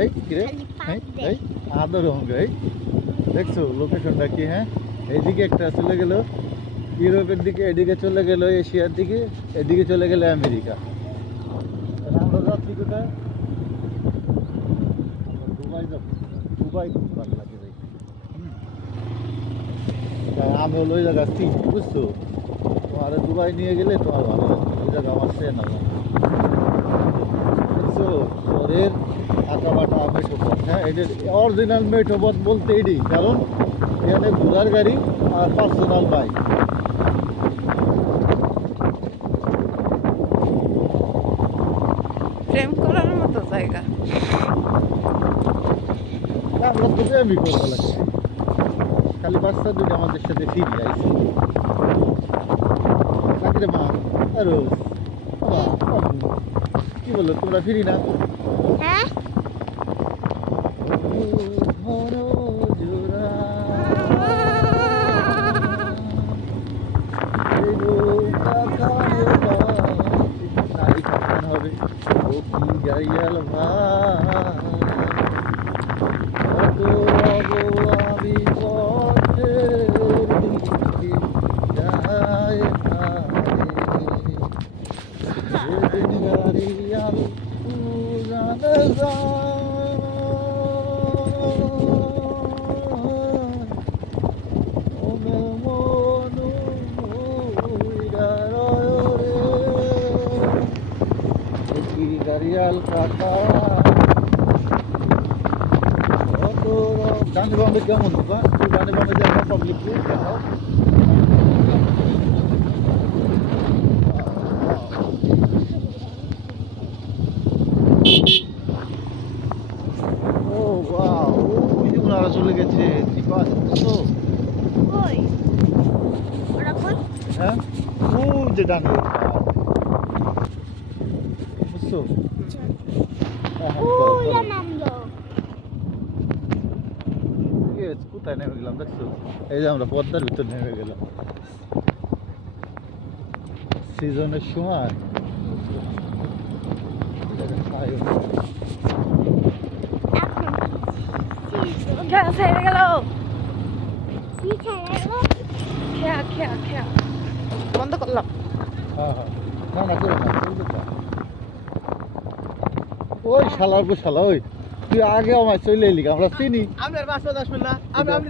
এই কিরে এই আদর হঙ্গে এই দেখছো লোকেশনটা কি? হ্যাঁ, এইদিকে একটা চলে গেল ইউরোপের দিকে, এদিকে চলে গেল এশিয়ার দিকে, এদিকে চলে গেল আমেরিকা। আমরা যাচ্ছি কোথায়? দুবাই যাবো। দুবাই খুব ভালো লাগে যাই। আমি হলো ওই জায়গা চিনি, বুঝছো? তোমার দুবাই নিয়ে গেলে তোমার ভালো লাগবে, ওই জায়গা আমার সে না বুঝছো? শহরের আটা বাটা মেঠোপথ, হ্যাঁ এটা অরিজিনাল মেঠোপথ বলতে এটি, কারণ এখানে ঘোড়ার গাড়ি আর পার্সোনাল বাইক। প্রেম করার মতো জায়গা। আমরা তো প্রেমই করতে লাগছে, খালি বাচ্চা দুটো আমাদের সাথে ফিরে আইছে। চাকরি মা রোজ কি বললো, তোমরা ফিরি না? হ্যাঁ হবে ও কি গাইয়াল আমি পথের দিকে যাই গাড়িয়াল গাড়িয়াল কাকা গান্ধী বম্বে কেমন? গান্ধী বম্বে যে আমরা পাবলিক দেখাও। ও বাহ, ওই যে ওনারা চলে গেছে। কই ওরা কোন হ্যাঁ ওই যে ডানে বুঝছো? ওরা নামলো কোথায় নেমে গেলাম দেখছো? এই যে আমরা পদ্মার ভিতর নেমে গেলাম সিজনের সময়। ছেড়ে গেল। কি ছেড়ে গেল? খেয়া খেয়া খেয়া বন্ধ করলাম। হ্যাঁ হ্যাঁ, না না করে না, ওই শালার পর শালা, ওই তুই আগে আমায় চলে এলি, আমরা চিনি। আমি আর বাসা আসবেন না, আমি আপনি